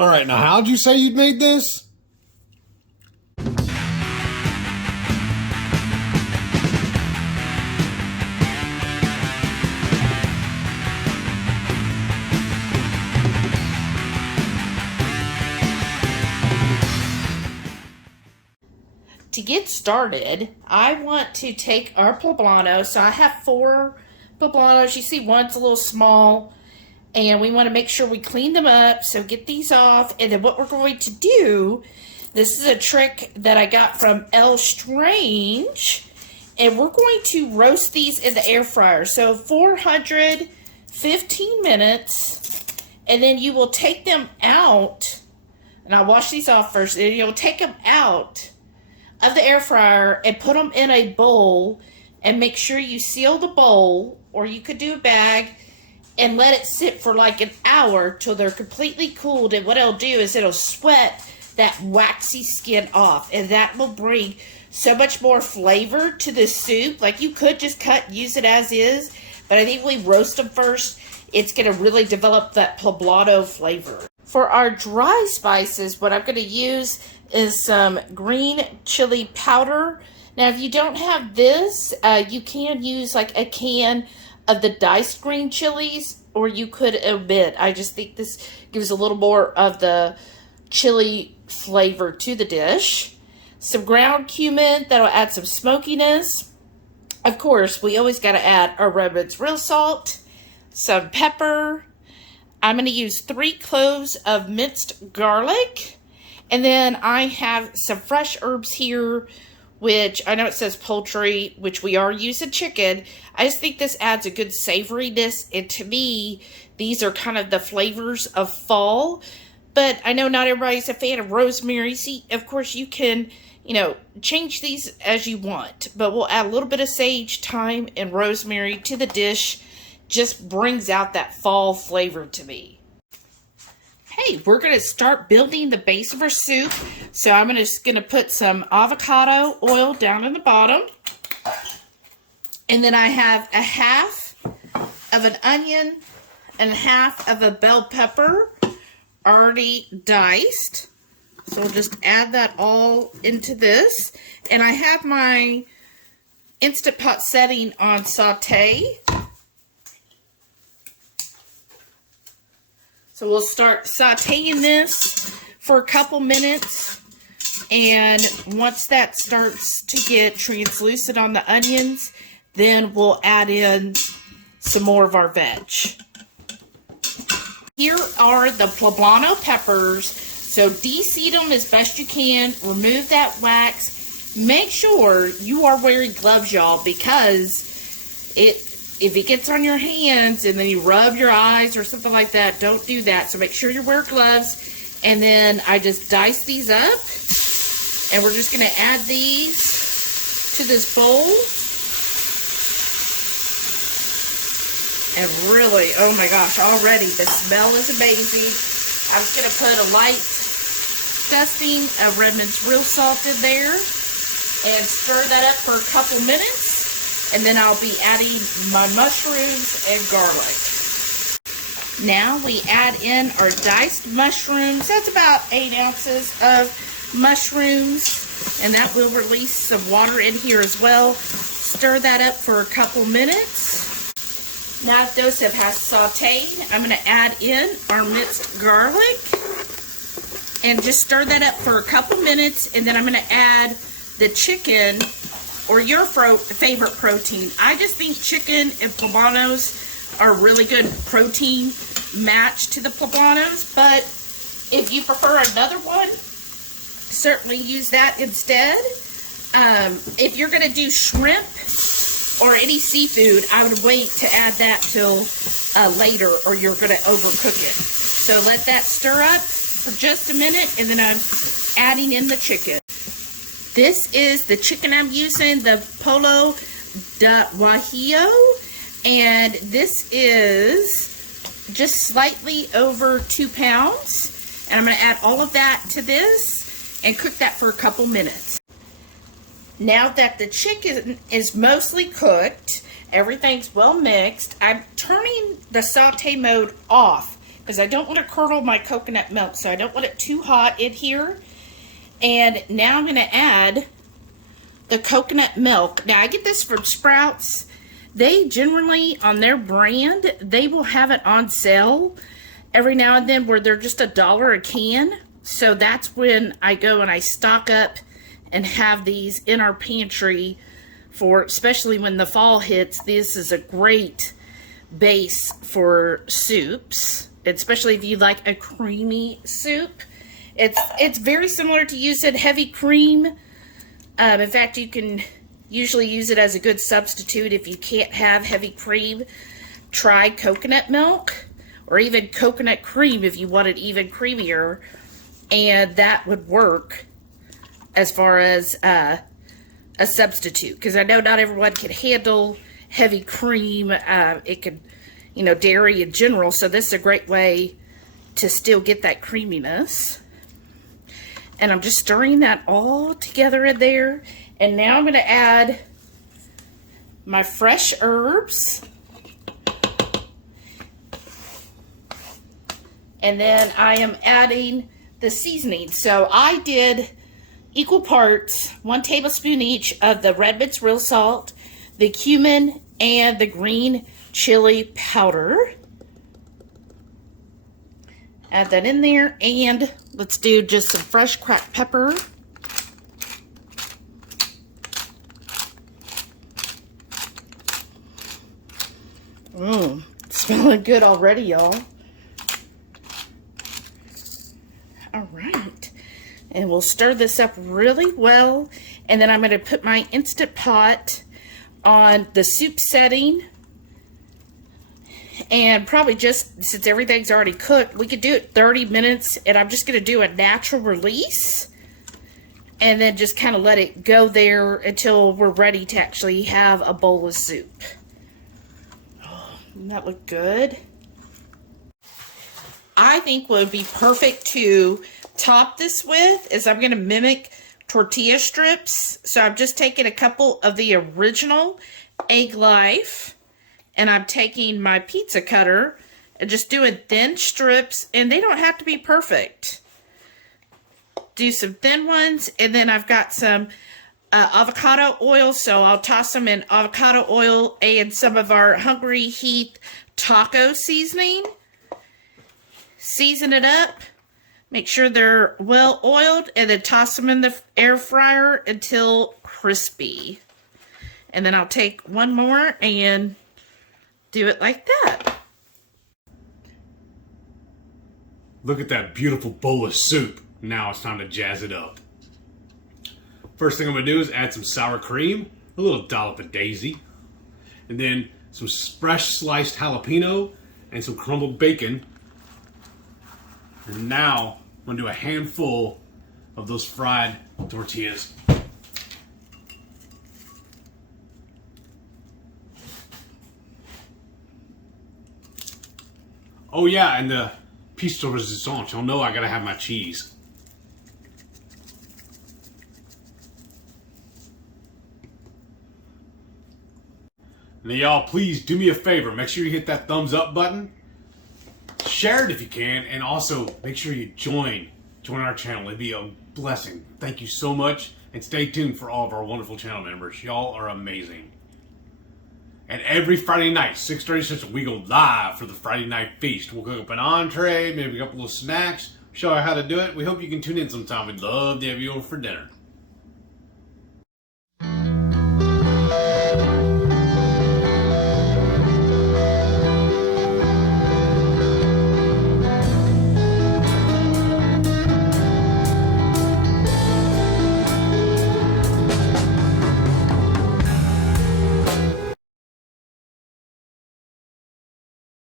All right, now how'd you say you'd made this? To get started, I want to take our poblano. So I have 4 poblanos. You see one's a little small, and we want to make sure we clean them up. So get these off, and then what we're going to do, this is a trick that I got from L Strange, and we're going to roast these in the air fryer. So 415 minutes, and then you will take them out, and I'll wash these off first, and you'll take them out of the air fryer and put them in a bowl, and make sure you seal the bowl, or you could do a bag, and let it sit for like an hour till they're completely cooled. And what it'll do is it'll sweat that waxy skin off, and that will bring so much more flavor to this soup. Like, you could just cut and use it as is, but I think we roast them first. It's going to really develop that poblano flavor. For our dry spices, what I'm going to use is some green chili powder. Now, if you don't have this, you can use like a can of the diced green chilies, or you could omit. I just think this gives a little more of the chili flavor to the dish. Some ground cumin, that'll add some smokiness. Of course, we always got to add our Redmonds real salt, some pepper. I'm going to use 3 cloves of minced garlic. And then I have some fresh herbs here, which I know it says poultry, which we are using chicken. I just think this adds a good savoriness. And to me, these are kind of the flavors of fall. But I know not everybody's a fan of rosemary. See, of course, you can, change these as you want. But we'll add a little bit of sage, thyme, and rosemary to the dish. Just brings out that fall flavor to me. Hey, we're going to start building the base of our soup. So I'm just going to put some avocado oil down in the bottom. And then I have a half of an onion and half of a bell pepper already diced. So we'll just add that all into this. And I have my InstantPot setting on Saute. So we'll start sauteing this for a couple minutes, and once that starts to get translucent on the onions, then we'll add in some more of our veg. Here are the poblano peppers. So de-seed them as best you can, remove that wax. Make sure you are wearing gloves, y'all, because if it gets on your hands and then you rub your eyes or something like that, don't do that. So make sure you wear gloves. And then I just dice these up. And we're just going to add these to this bowl. And really, oh my gosh, already the smell is amazing. I'm just going to put a light dusting of Redmonds real salt in there. And stir that up for a couple minutes. And then I'll be adding my mushrooms and garlic. Now we add in our diced mushrooms. That's about 8 ounces of mushrooms. And that will release some water in here as well. Stir that up for a couple minutes. Now that those have sauteed, I'm going to add in our minced garlic. And just stir that up for a couple minutes. And then I'm going to add the chicken, or your favorite protein. I just think chicken and poblanos are a really good protein match to the poblanos, but if you prefer another one, certainly use that instead. If you're going to do shrimp or any seafood, I would wait to add that till later, or you're going to overcook it. So let that stir up for just a minute, and then I'm adding in the chicken. This is the chicken I'm using, the Polo de Guajillo, and this is just slightly over 2 pounds. And I'm going to add all of that to this and cook that for a couple minutes. Now that the chicken is mostly cooked, everything's well mixed, I'm turning the saute mode off because I don't want to curdle my coconut milk, so I don't want it too hot in here. And now I'm going to add the coconut milk. Now I get this from Sprouts. They generally, on their brand, they will have it on sale every now and then where they're just $1 a can. So that's when I go and I stock up and have these in our pantry for, especially when the fall hits. This is a great base for soups, especially if you like a creamy soup. It's very similar to using heavy cream. In fact, you can usually use it as a good substitute if you can't have heavy cream. Try coconut milk or even coconut cream if you want it even creamier, and that would work as far as a substitute, because I know not everyone can handle heavy cream. It can, you know, dairy in general, so this is a great way to still get that creaminess. And I'm just stirring that all together in there. And now I'm going to add my fresh herbs. And then I am adding the seasoning. So I did equal parts, 1 tablespoon each of the Redmonds real salt, the cumin, and the green chili powder. Add that in there, and let's do just some fresh cracked pepper. Smelling good already, y'all. All right. And we'll stir this up really well. And then I'm going to put my Instant Pot on the soup setting. And probably just, since everything's already cooked, we could do it 30 minutes. And I'm just going to do a natural release. And then just kind of let it go there until we're ready to actually have a bowl of soup. Oh, doesn't that look good? I think what would be perfect to top this with is I'm going to mimic tortilla strips. So I'm just taking a couple of the original egglife. And I'm taking my pizza cutter and just doing thin strips, and they don't have to be perfect. Do some thin ones, and then I've got some avocado oil, so I'll toss them in avocado oil and some of our Hungry Heat taco seasoning. Season it up, make sure they're well oiled, and then toss them in the air fryer until crispy. And then I'll take one more and do it like that. Look at that beautiful bowl of soup. Now it's time to jazz it up. First thing I'm going to do is add some sour cream, a little dollop of daisy, and then some fresh sliced jalapeno and some crumbled bacon. And now I'm going to do a handful of those fried tortillas. Oh yeah, and the piece de resistance. Y'all know I gotta have my cheese. Now y'all, please do me a favor. Make sure you hit that thumbs up button. Share it if you can, and also make sure you join our channel. It'd be a blessing. Thank you so much, and stay tuned for all of our wonderful channel members. Y'all are amazing. And every Friday night, 6:30 Central, we go live for the Friday night feast. We'll cook up an entree, maybe a couple of snacks, show you how to do it. We hope you can tune in sometime. We'd love to have you over for dinner.